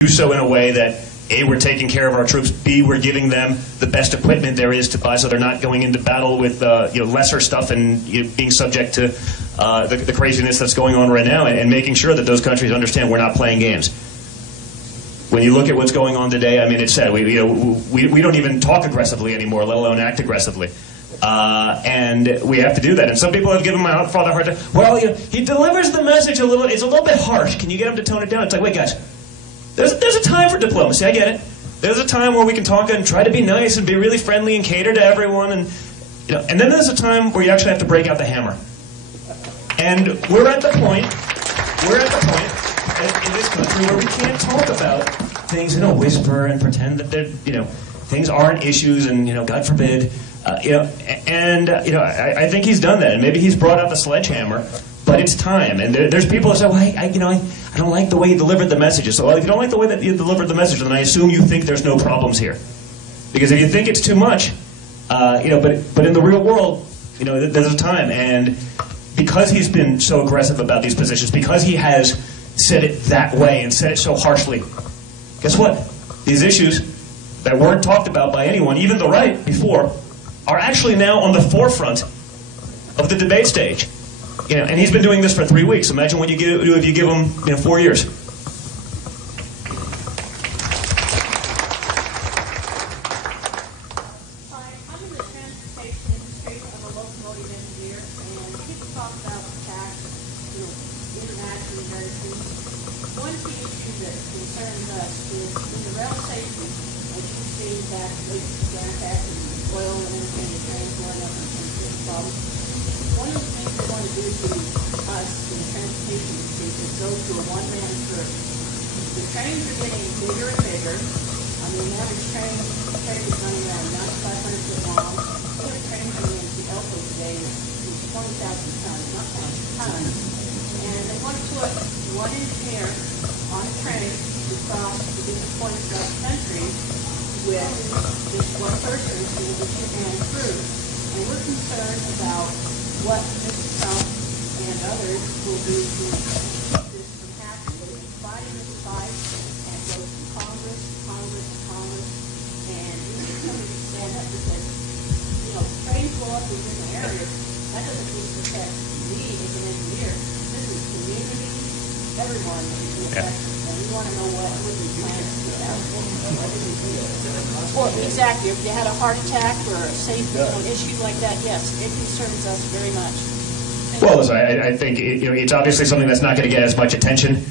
do so in a way that A, we're taking care of our troops, B, we're giving them the best equipment there is to buy so they're not going into battle with lesser stuff and being subject to the craziness that's going on right now, and making sure that those countries understand we're not playing games. When you look at what's going on today, I mean, it's sad. We don't even talk aggressively anymore, let alone act aggressively. And we have to do that. And some people have given my father a hard time. Well, he delivers the message it's a little bit harsh. Can you get him to tone it down? It's like, wait, guys, there's a time for diplomacy. I get it. There's a time where we can talk and try to be nice and be really friendly and cater to everyone. And then there's a time where you actually have to break out the hammer. And we're at the point in this country where we can't talk about things in a whisper and pretend that they're, things aren't issues and, God forbid. I think he's done that, and maybe he's brought out the sledgehammer, but it's time. And there's people who say, well, I don't like the way you delivered the messages. So, well, if you don't like the way that you delivered the message, then I assume you think there's no problems here. Because if you think it's too much, but in the real world, there's a time. And because he's been so aggressive about these positions, because he has said it that way and said it so harshly, guess what? These issues that weren't talked about by anyone, even the right before, are actually now on the forefront of the debate stage. And he's been doing this for 3 weeks. Imagine what you do if you give him 4 years. Hi, I'm in the transportation industry. I'm a locomotive engineer, and people talk about tax, international Americans. One key issue that concerns us is in the rail safety, as you've seen back gas tax and oil and everything, the trains going up and some problems. One of the things they want to do to us in the transportation industry is go to a one-man crew. The trains are getting bigger and bigger. I mean, the average train is running around 9,500 foot long. We have a train coming into Elko today is 20,000 tons, not tons. And they want to put one engineer on a train to cross the different points throughout the country with this one person who will be a two-man crew. And we're concerned about what Mr. Trump and others will do to keep this from happening. They've been fighting this fight, and it goes to Congress, and we need somebody to stand up and say, trains go up in different areas. That doesn't just affect me as an engineer. This is community, everyone is affected, and we want to know what these plans do. What do we do? Well, exactly. If you had a heart attack or a safety issue like that, yes, it concerns us very much. Well, listen, I think it's obviously something that's not going to get as much attention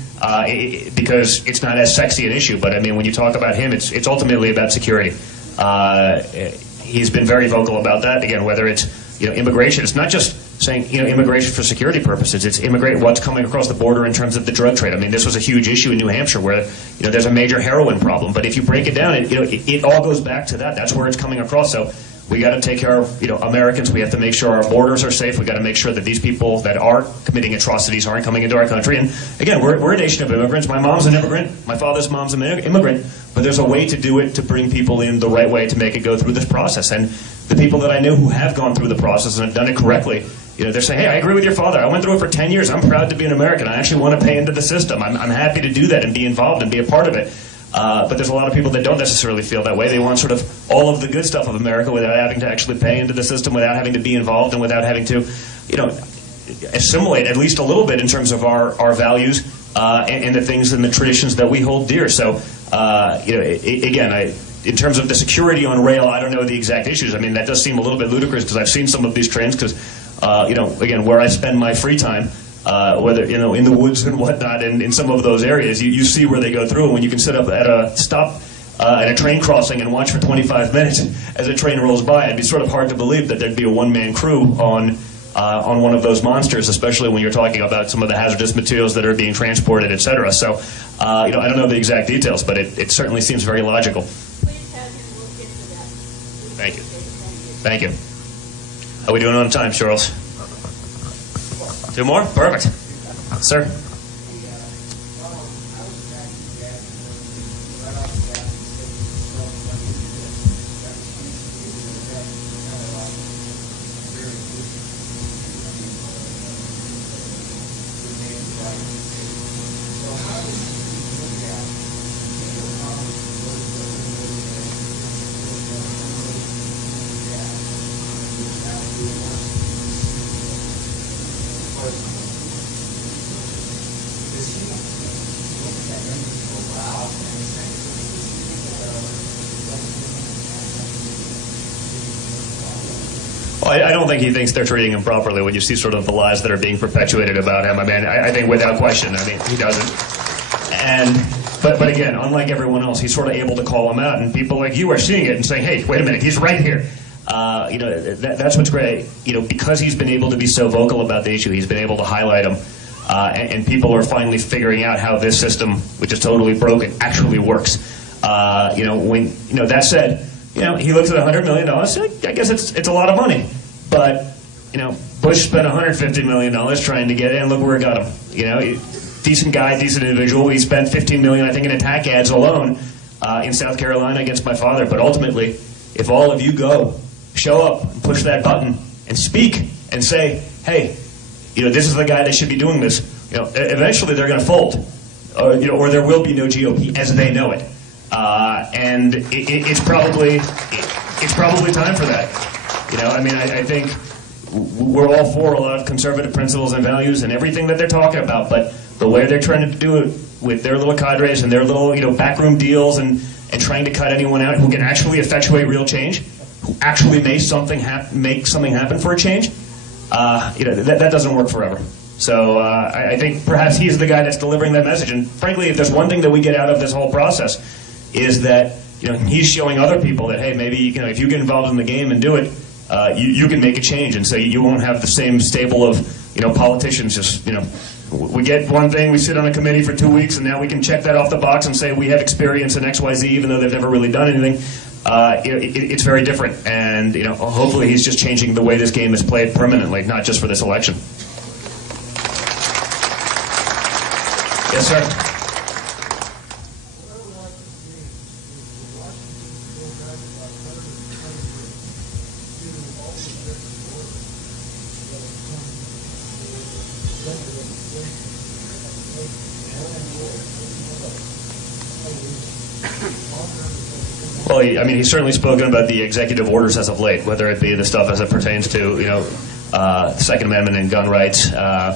because it's not as sexy an issue. But I mean, when you talk about him, it's ultimately about security. He's been very vocal about that. Again, whether it's immigration, it's not just saying immigration for security purposes. It's what's coming across the border in terms of the drug trade. I mean, this was a huge issue in New Hampshire where there's a major heroin problem. But if you break it down, it all goes back to that. That's where it's coming across. So we got to take care of Americans. We have to make sure our borders are safe. We got to make sure that these people that are committing atrocities aren't coming into our country. And again, we're a nation of immigrants. My mom's an immigrant. My father's mom's an immigrant. But there's a way to do it to bring people in the right way to make it go through this process. And the people that I know who have gone through the process and have done it correctly, they're saying, hey, I agree with your father. I went through it for 10 years. I'm proud to be an American. I actually want to pay into the system. I'm happy to do that and be involved and be a part of it. But there's a lot of people that don't necessarily feel that way. They want sort of all of the good stuff of America without having to actually pay into the system, without having to be involved, and without having to, assimilate at least a little bit in terms of our values and the things and the traditions that we hold dear. So, again, in terms of the security on rail, I don't know the exact issues. I mean, that does seem a little bit ludicrous because I've seen some of these trains because, again, where I spend my free time, whether, in the woods and whatnot, and in some of those areas, you see where they go through. And when you can sit up at a stop at a train crossing and watch for 25 minutes as a train rolls by, it'd be sort of hard to believe that there'd be a one-man crew on one of those monsters, especially when you're talking about some of the hazardous materials that are being transported, et cetera. So, I don't know the exact details, but it certainly seems very logical. Please have him look into that. Thank you. Thank you. How are we doing on time, Charles? 2 more? Perfect. Sir? Well, I don't think he thinks they're treating him properly when you see sort of the lies that are being perpetuated about him. I mean, I think without question, I mean, he doesn't. But again, unlike everyone else, he's sort of able to call him out, and people like you are seeing it and saying, hey, wait a minute, he's right here. That's what's great. Because he's been able to be so vocal about the issue, he's been able to highlight him, and people are finally figuring out how this system, which is totally broken, actually works. That said, he looks at $100 million. I guess it's a lot of money, but Bush spent $150 million trying to get it, and look where it got him. Decent guy, decent individual. He spent $15 million, I think, in attack ads alone in South Carolina against my father. But ultimately, if all of you show up, and push that button, and speak, and say, hey, this is the guy that should be doing this, eventually they're going to fold, or there will be no GOP as they know it. And it's probably time for that. I think we're all for a lot of conservative principles and values and everything that they're talking about, but the way they're trying to do it with their little cadres and their little backroom deals and trying to cut anyone out who can actually effectuate real change, who actually make something happen for a change, that doesn't work forever. So I think perhaps he's the guy that's delivering that message. And frankly, if there's one thing that we get out of this whole process, is that he's showing other people that, hey, maybe if you get involved in the game and do it, you can make a change, and so you won't have the same stable of politicians just we get one thing, we sit on a committee for 2 weeks, and now we can check that off the box and say we have experience in XYZ, even though they've never really done anything. It's very different, and hopefully he's just changing the way this game is played permanently, not just for this election. Yes, sir. Well, he's certainly spoken about the executive orders as of late, whether it be the stuff as it pertains to, Second Amendment and gun rights. I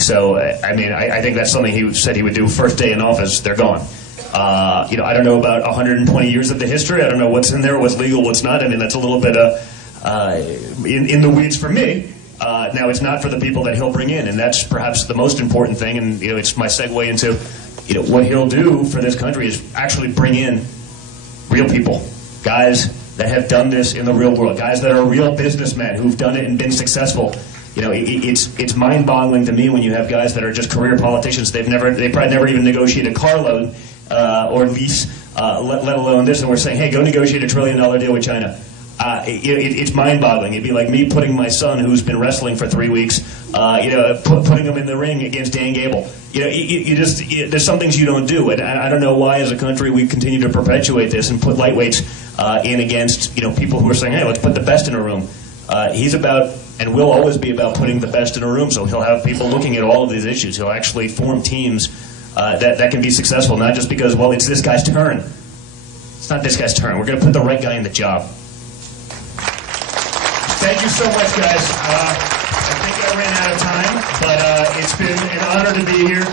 think that's something he said he would do first day in office. They're gone. I don't know about 120 years of the history. I don't know what's in there, what's legal, what's not. That's a little bit in the weeds for me. Now, it's not for the people that he'll bring in, and that's perhaps the most important thing. And it's my segue into what he'll do for this country is actually bring in real people, guys that have done this in the real world, guys that are real businessmen who've done it and been successful. It's mind-boggling to me when you have guys that are just career politicians. They probably never even negotiated a car loan or lease, let alone this. And we're saying, hey, go negotiate $1 trillion deal with China. It's mind-boggling. It'd be like me putting my son, who's been wrestling for 3 weeks, putting him in the ring against Dan Gable. There's some things you don't do, and I don't know why, as a country, we continue to perpetuate this and put lightweights in against people who are saying, hey, let's put the best in a room. He's about, and will always be about, putting the best in a room. So he'll have people looking at all of these issues. He'll actually form teams that can be successful, not just because, well, it's this guy's turn. It's not this guy's turn. We're going to put the right guy in the job. Thank you so much, guys. I think I ran out of time, but it's been an honor to be here.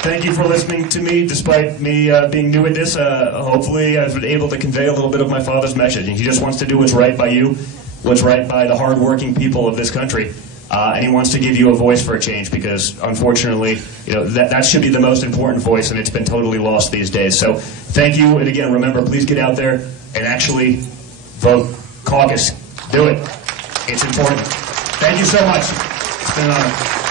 Thank you for listening to me, despite me being new at this. Hopefully, I've been able to convey a little bit of my father's message. And he just wants to do what's right by you, what's right by the hardworking people of this country. And he wants to give you a voice for a change, because, unfortunately, that should be the most important voice, and it's been totally lost these days. So thank you. And again, remember, please get out there and actually vote. Caucus. Do it. It's important. Thank you so much. It's been an honor.